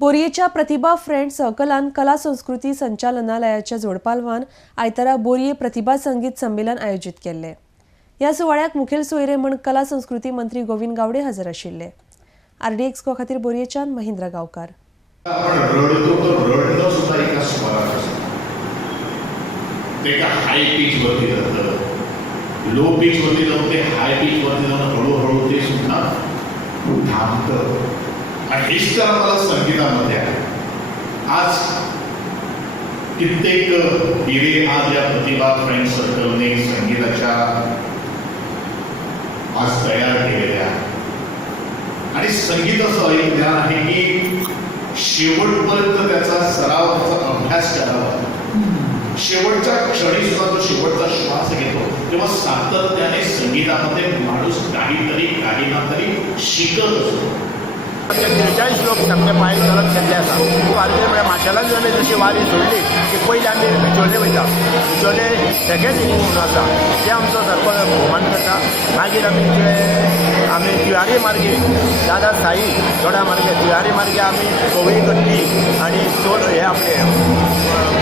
बोरयेच्या प्रतिभा friend सर्कलान कला संस्कृती संचालनालयाच्या जोडपालवान आयतारा बोरये प्रतिभा संगीत संमेलन आयोजित केले। ह्या सुवाळ्याक मुखेल सोयरे म्हण कला संस्कृती मंत्री गोविंद गावडे हजर आशिल्ले। RDX खातीर बोरयेच्यान महेंद्र गावकार। हाय पिच वरती जातं, लो पिच वरती जाऊन ते हाय पिच वरती जाऊन हळूहळू ते सुद्धा थांबतं। आणि हेच तर मला संगीतामध्ये आहे। आज कित्येक हिरे आज या प्रतिभा फ्रेंड सर्कलने संगीताच्या आज तयार केलेले आहे। आणि संगीत असं एक ज्ञान आहे की शेवटपर्यंत त्याचा सराव, त्याचा अभ्यास करावा। शेवटच्या क्षणी सुद्धा तो शेवटचा श्वास घेतो तेव्हा सातत्याने संगीतामध्ये माणूस काहीतरी काही ना तरी शिकत असतो। 43 लोक सामके पायी चलत गेल्ले आसा। वारी म्हळ्यार माशेलान जर जशी वारी सोडली की पयलीं आमी बिचोले वयता। बिचोले सेकेंड इनिंग म्हणून आसा ते आमचो सरपंच भोवमान करता। मागीर आमी तिवारी मार्गे दादा साई थोड्या मार्गे तिवारी मार्गे आमी कवळी कट्टी आनी चोर हे आपले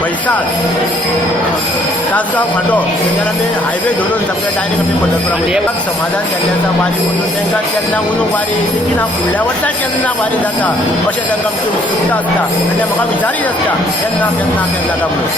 मैसाळ तासगांव खांडो थंयच्यान आमी हायवे धरून सामके डायरेक्ट आमी पंढरपुराक समाधान केल्लें आसा वारी म्हणून। तांकां केन्ना उणो वारी येयली की ना फुडल्या वर्सा केन्ना वारी जाता अशें तांकां आमची उत्सुकता आसता आनी ते म्हाका विचारीत आसता केन्ना केन्ना केन्ना जाता म्हणून।